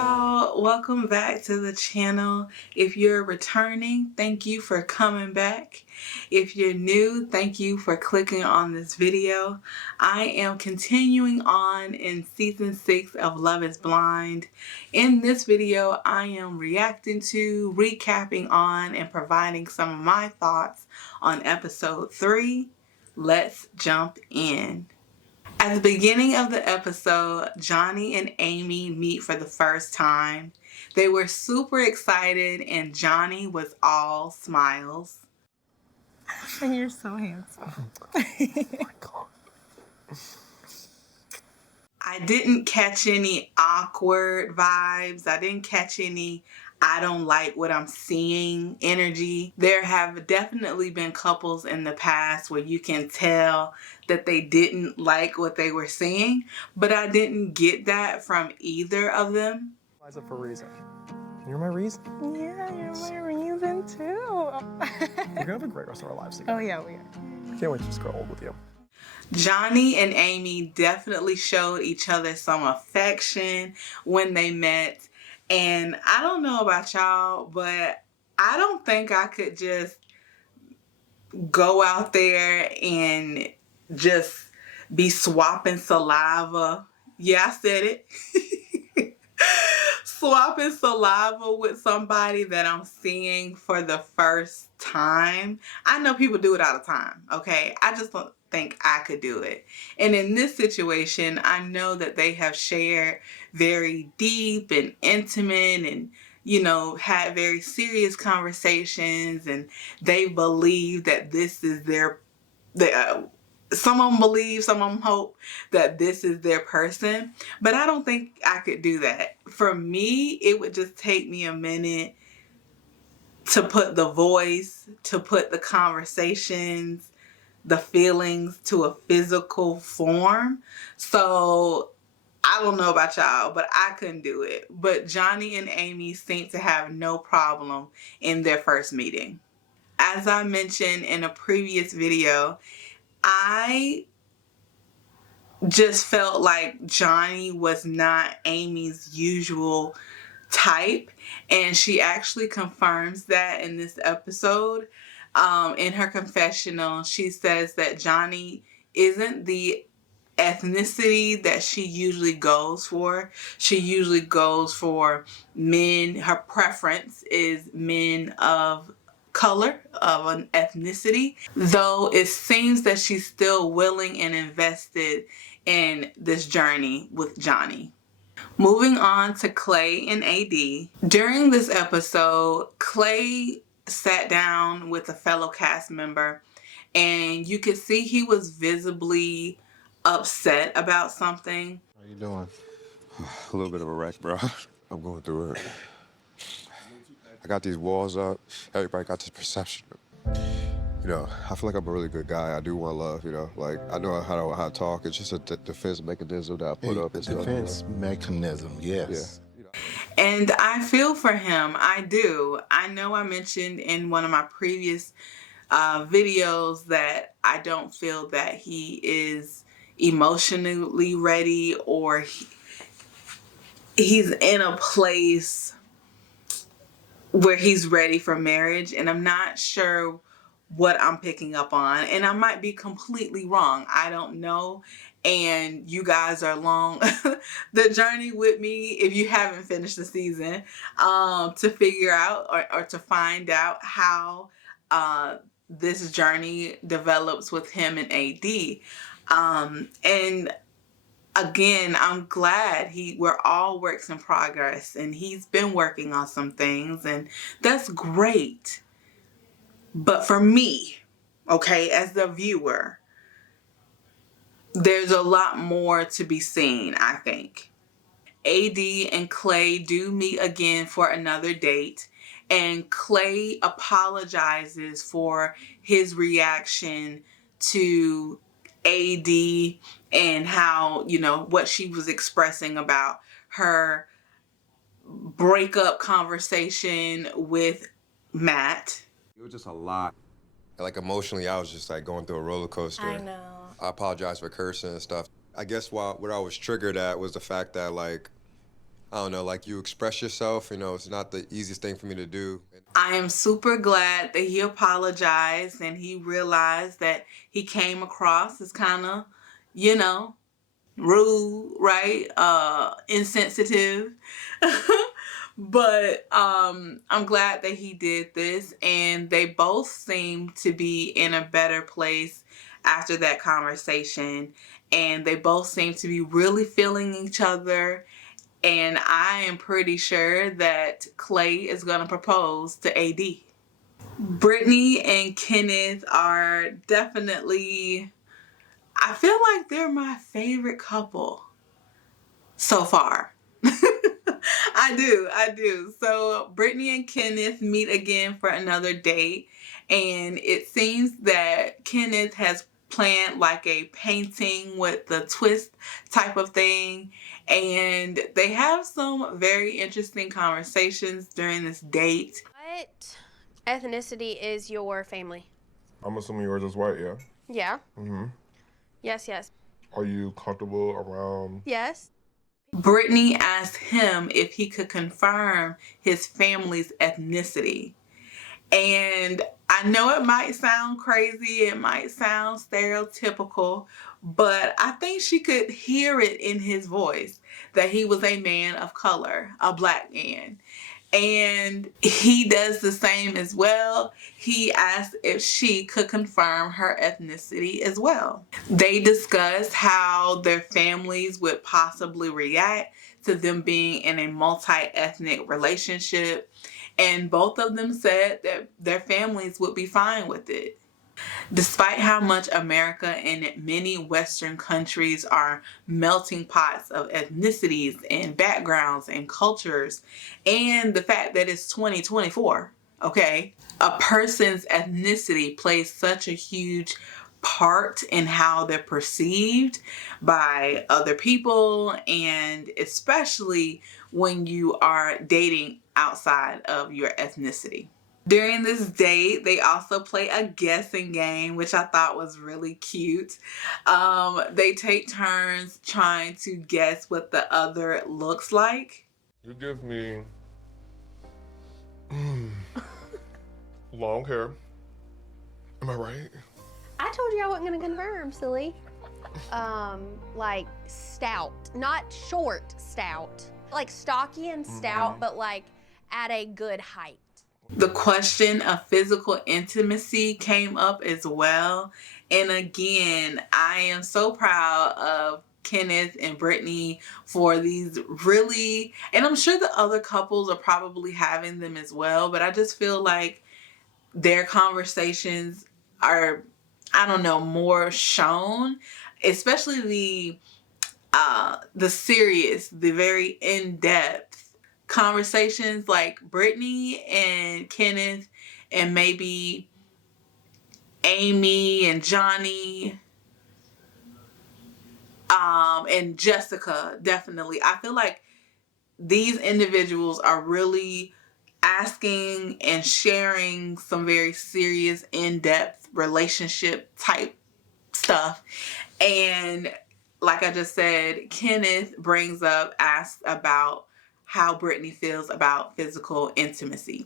y'all, welcome back to the channel. If you're returning, thank you for coming back. If you're new, thank you for clicking on this video. I am continuing on in season 6 of Love is Blind. In this video, I am reacting to, recapping on, and providing some of my thoughts on episode 3. Let's jump in. At the beginning of the episode, Johnny and Amy meet for the first time. They were super excited and Johnny was all smiles. And you're so handsome. Oh my God. I didn't catch any awkward vibes. I didn't catch any I don't like what I'm seeing energy. There have definitely been couples in the past where you can tell that they didn't like what they were seeing, but I didn't get that from either of them. It's for a reason. You're my reason? Yeah, you're my reason too. We're gonna have a great rest of our lives together. Oh yeah, we are. Can't wait to just grow old with you. Johnny and Amy definitely showed each other some affection when they met. And I don't know about y'all, but I don't think I could just go out there and just be swapping saliva. Yeah, I said it. Swapping saliva with somebody that I'm seeing for the first time. I know people do it all the time, okay? I just don't think I could do it. And in this situation, I know that they have shared very deep and intimate and, you know, had very serious conversations, and they believe that this is some of them believe, some of them hope that this is their person, but I don't think I could do that. For me, it would just take me a minute to put the voice, to put the conversations, the feelings to a physical form. So I don't know about y'all, but I couldn't do it. But Johnny and Amy seem to have no problem in their first meeting. As I mentioned in a previous video, I just felt like Johnny was not Amy's usual type, and she actually confirms that in this episode. In her confessional, she says that Johnny isn't the ethnicity that she usually goes for. She usually goes for men. Her preference is men of color, of an ethnicity, though it seems that she's still willing and invested in this journey with Johnny. Moving on to Clay and AD. During this episode, Clay sat down with a fellow cast member, and you could see he was visibly upset about something. How you doing? A little bit of a wreck, bro. I'm going through it. I got these walls up. Everybody got this perception. You know, I feel like I'm a really good guy. I do want love, you know. Like, I know how to talk. It's just a defense mechanism that I put up. It's defense mechanism, yes. Yeah. And I feel for him. I do. I know I mentioned in one of my previous videos that I don't feel that he is emotionally ready, or he's in a place where he's ready for marriage, and I'm not sure what I'm picking up on, and I might be completely wrong. I don't know, and you guys are along the journey with me if you haven't finished the season, to figure out or to find out how this journey develops with him and AD. And again, I'm glad we're all works in progress, and he's been working on some things, and that's great. But for me, okay, as the viewer, there's a lot more to be seen, I think. AD and Clay do meet again for another date, and Clay apologizes for his reaction to AD and how, you know, what she was expressing about her breakup conversation with Matt. It was just a lot. Like, emotionally, I was just like going through a roller coaster. I know. I apologize for cursing and stuff. I guess what I was triggered at was the fact that, like, I don't know, like you express yourself. You know, it's not the easiest thing for me to do. I am super glad that he apologized and he realized that he came across as kind of, you know, rude, right? Insensitive. But I'm glad that he did this, and they both seem to be in a better place after that conversation, and they both seem to be really feeling each other. And I am pretty sure that Clay is going to propose to AD. Brittany and Kenneth are definitely, I feel like they're my favorite couple so far. I do. So Brittany and Kenneth meet again for another date, and it seems that Kenneth has planned like a painting with the twist type of thing, and they have some very interesting conversations during this date. What ethnicity is your family? I'm assuming yours is white, yeah? Yeah. Mm-hmm. Yes, yes. Are you comfortable around... Yes. Brittany asked him if he could confirm his family's ethnicity. And I know it might sound crazy, it might sound stereotypical, but I think she could hear it in his voice that he was a man of color, a black man. And he does the same as well. He asked if she could confirm her ethnicity as well. They discussed how their families would possibly react to them being in a multi-ethnic relationship. And both of them said that their families would be fine with it. Despite how much America and many Western countries are melting pots of ethnicities and backgrounds and cultures, and the fact that it's 2024, okay, a person's ethnicity plays such a huge part in how they're perceived by other people, and especially when you are dating outside of your ethnicity. During this date, they also play a guessing game, which I thought was really cute. They take turns trying to guess what the other looks like. You give me... long hair. Am I right? I told you I wasn't gonna confirm, silly. Like stout, not short stout. Like stocky and stout, but like at a good height. The question of physical intimacy came up as well. And again, I am so proud of Kenneth and Brittany for these really, and I'm sure the other couples are probably having them as well, but I just feel like their conversations are, I don't know, more shown, especially the serious, the very in-depth conversations like Brittany and Kenneth and maybe Amy and Johnny and Jessica, definitely. I feel like these individuals are really asking and sharing some very serious, in-depth relationship type stuff. And like I just said, Kenneth asks about how Brittany feels about physical intimacy.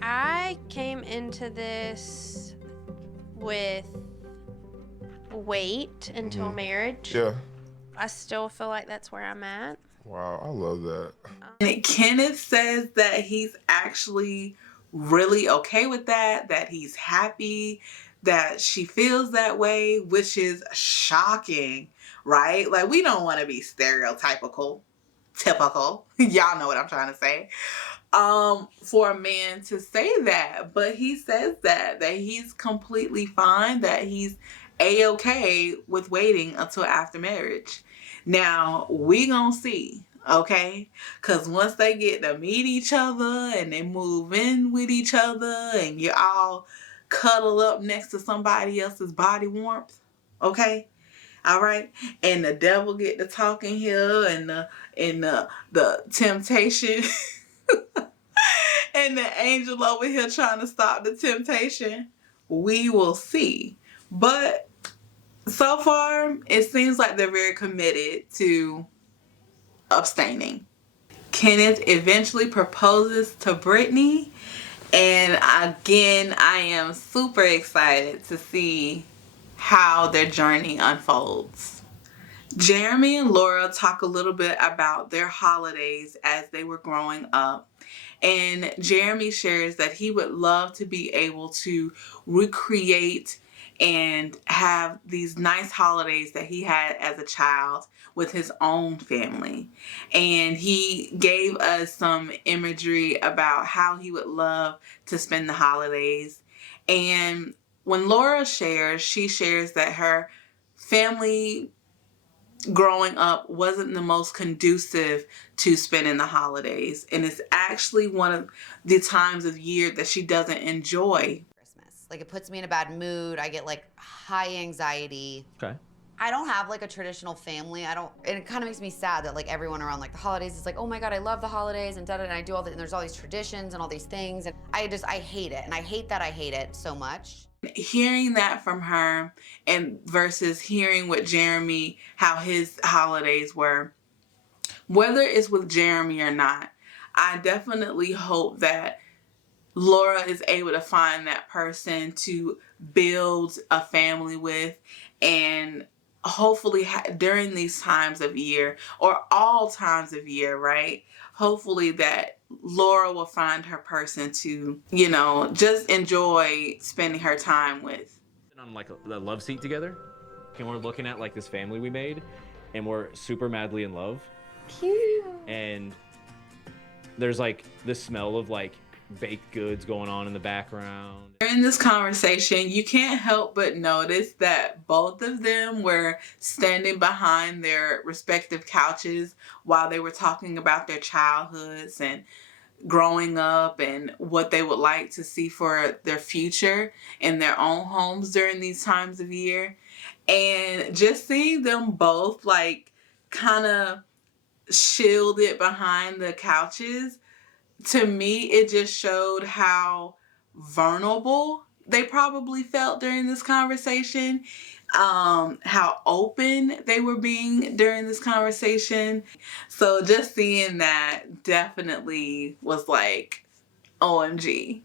I came into this with wait until marriage. Yeah. I still feel like that's where I'm at. Wow, I love that. And Kenneth says that he's actually really okay with that he's happy that she feels that way, which is shocking, right? Like, we don't want to be typical. Y'all know what I'm trying to say. For a man to say that, but he says that he's completely fine, that he's a-okay with waiting until after marriage. Now, we gonna see, okay? Because once they get to meet each other and they move in with each other and you all cuddle up next to somebody else's body warmth, okay? All right, and the devil get to talking here, and the temptation, and the angel over here trying to stop the temptation. We will see. But so far, it seems like they're very committed to abstaining. Kenneth eventually proposes to Brittany, and again, I am super excited to see how their journey unfolds. Jeremey and Laura talk a little bit about their holidays as they were growing up. And Jeremey shares that he would love to be able to recreate and have these nice holidays that he had as a child with his own family. And he gave us some imagery about how he would love to spend the holidays. And when Laura shares, she shares that her family growing up wasn't the most conducive to spending the holidays, and it's actually one of the times of year that she doesn't enjoy. Christmas. Like, it puts me in a bad mood. I get like high anxiety. Okay. I don't have like a traditional family. And it kind of makes me sad that like everyone around like the holidays is like, oh my God, I love the holidays and and I do all that, and there's all these traditions and all these things, and I hate it, and I hate that I hate it so much. Hearing that from her and versus hearing with Jeremey how his holidays were, whether it's with Jeremey or not, I definitely hope that Laura is able to find that person to build a family with, and hopefully during these times of year, or all times of year, right? Hopefully that Laura will find her person to, you know, just enjoy spending her time with. On like the love seat together, and we're looking at like this family we made, and we're super madly in love. Cute. And there's like the smell of like baked goods going on in the background. During this conversation, you can't help but notice that both of them were standing behind their respective couches while they were talking about their childhoods and growing up and what they would like to see for their future in their own homes during these times of year. And just seeing them both like kind of shielded behind the couches, to me, it just showed how vulnerable they probably felt during this conversation, how open they were being during this conversation. So just seeing that definitely was like, OMG.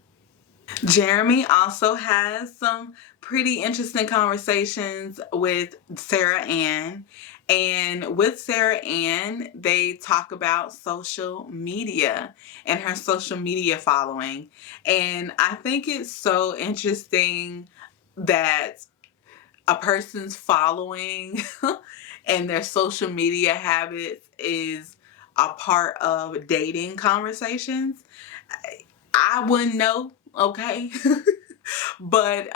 Jeremey also has some pretty interesting conversations with Sara Ann. And with Sara Ann, they talk about social media and her social media following. And I think it's so interesting that a person's following and their social media habits is a part of dating conversations. I wouldn't know, okay? But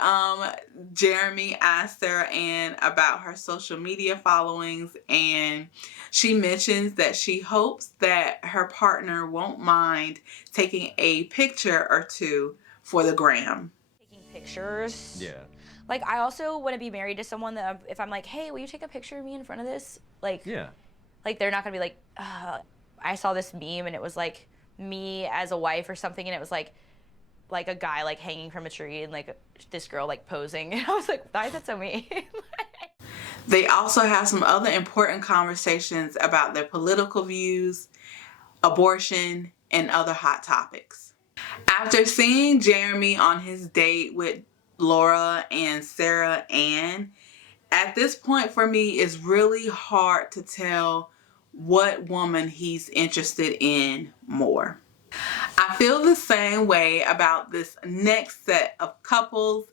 Jeremey asked Sara Ann about her social media followings, and she mentions that she hopes that her partner won't mind taking a picture or two for the gram. Taking pictures. Yeah. Like, I also want to be married to someone that if I'm like, hey, will you take a picture of me in front of this? Like, Yeah. like they're not gonna be like, I saw this meme and it was like me as a wife or something, and it was like a guy like hanging from a tree and like this girl like posing, and I was like, why is that so mean? They also have some other important conversations about their political views, abortion, and other hot topics. After seeing Jeremey on his date with Laura and Sara Ann, at this point for me, it's really hard to tell what woman he's interested in more. I feel the same way about this next set of couples,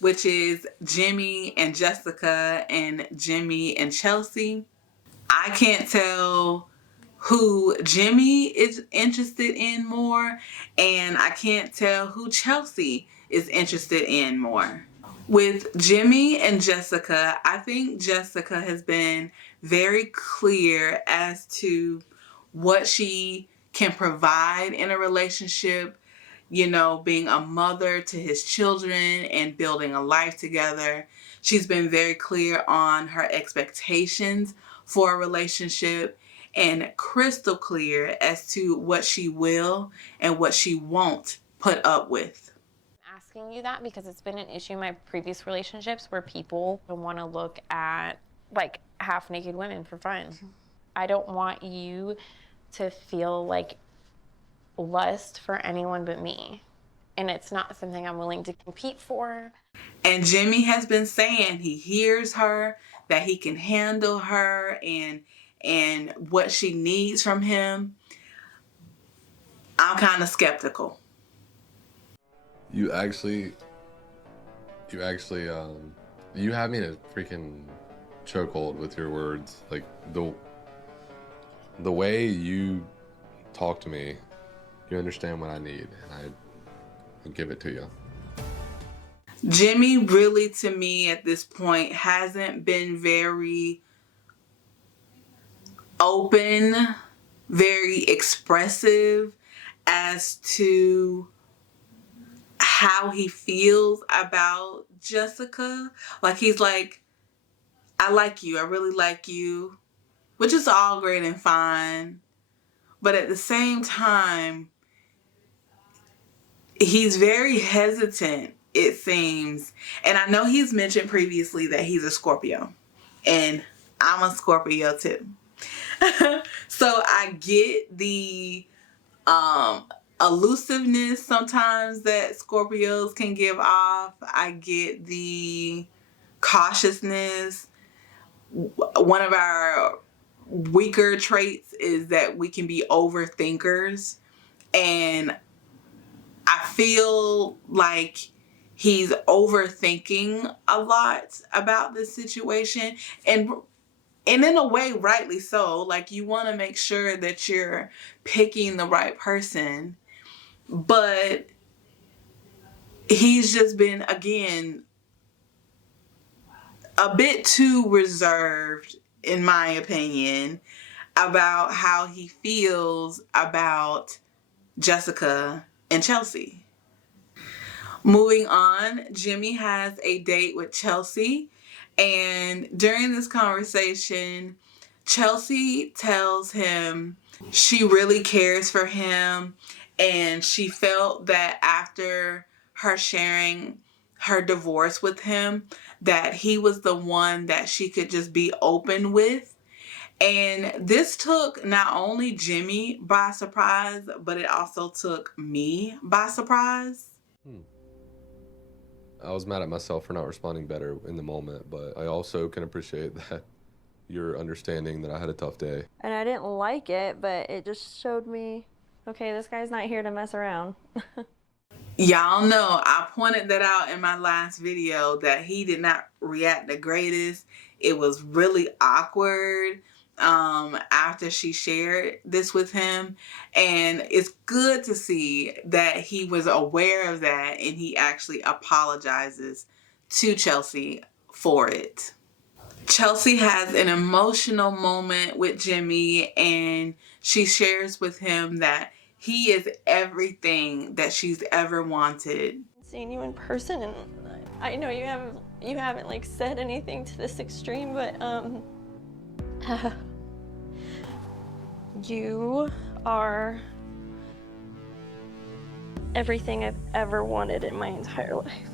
which is Jimmy and Jessica and Jimmy and Chelsea. I can't tell who Jimmy is interested in more, and I can't tell who Chelsea is interested in more. With Jimmy and Jessica, I think Jessica has been very clear as to what she can provide in a relationship, you know, being a mother to his children and building a life together. She's been very clear on her expectations for a relationship and crystal clear as to what she will and what she won't put up with. Asking you that because it's been an issue in my previous relationships where people want to look at like half naked women for fun. I don't want you to feel like lust for anyone but me. And it's not something I'm willing to compete for. And Jimmy has been saying he hears her, that he can handle her and what she needs from him. I'm kind of skeptical. You actually, you have me in a freaking chokehold with your words. Like the way you talk to me, you understand what I need, and I give it to you. Jimmy really, to me at this point, hasn't been very open, very expressive as to how he feels about Jessica. Like, he's like, I like you, I really like you, which is all great and fine. But at the same time, he's very hesitant, it seems. And I know he's mentioned previously that he's a Scorpio. And I'm a Scorpio too. So I get the elusiveness sometimes that Scorpios can give off. I get the cautiousness. One of our weaker traits is that we can be overthinkers. And I feel like he's overthinking a lot about this situation. And in a way, rightly so. Like, you want to make sure that you're picking the right person. But he's just been, again, a bit too reserved, in my opinion, about how he feels about Jessica and Chelsea. Moving on, Jimmy has a date with Chelsea. And during this conversation, Chelsea tells him she really cares for him. And she felt that after her sharing her divorce with him, that he was the one that she could just be open with. And this took not only Jimmy by surprise, but it also took me by surprise. I was mad at myself for not responding better in the moment, but I also can appreciate that you're understanding that I had a tough day. And I didn't like it, but it just showed me, okay, this guy's not here to mess around. Y'all know I pointed that out in my last video that he did not react the greatest. It was really awkward after she shared this with him. And it's good to see that he was aware of that and he actually apologizes to Chelsea for it. Chelsea has an emotional moment with Jimmy and she shares with him that he is everything that she's ever wanted. Seeing you in person, and I know you haven't like said anything to this extreme, but you are everything I've ever wanted in my entire life.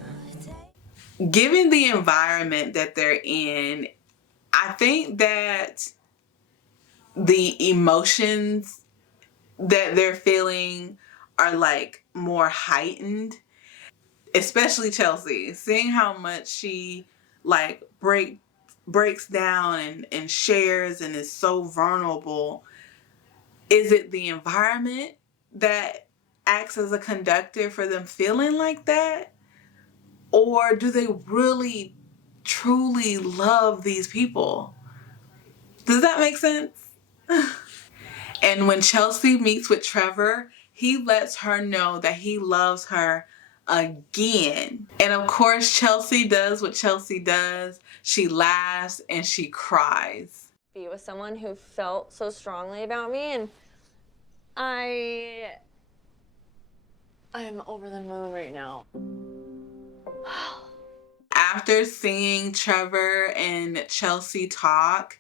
Given the environment that they're in, I think that the emotions that they're feeling are like more heightened, especially Chelsea. Seeing how much she like breaks down and shares and is so vulnerable. Is it the environment that acts as a conductor for them feeling like that? Or do they really, truly love these people? Does that make sense? And when Chelsea meets with Trevor, he lets her know that he loves her again. And of course, Chelsea does what Chelsea does. She laughs and she cries. Be with someone who felt so strongly about me, and I'm over the moon right now. After seeing Trevor and Chelsea talk,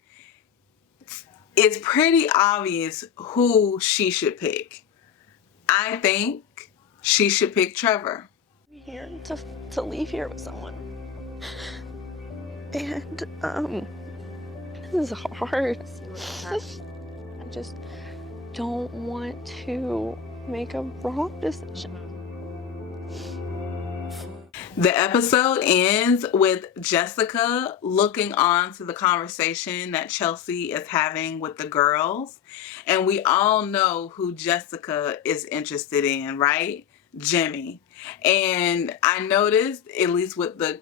it's pretty obvious who she should pick. I think she should pick Trevor. I'm here to leave here with someone. And this is hard. just don't want to make a wrong decision. The episode ends with Jessica looking on to the conversation that Chelsea is having with the girls. And we all know who Jessica is interested in, right? Jimmy. And I noticed, at least what the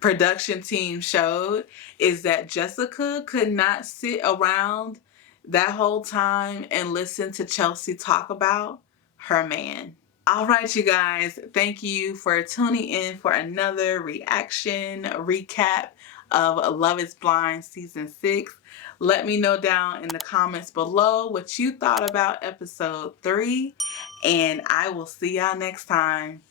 production team showed, is that Jessica could not sit around that whole time and listen to Chelsea talk about her man. All right, you guys, thank you for tuning in for another reaction recap of Love is Blind Season 6. Let me know down in the comments below what you thought about episode 3, and I will see y'all next time.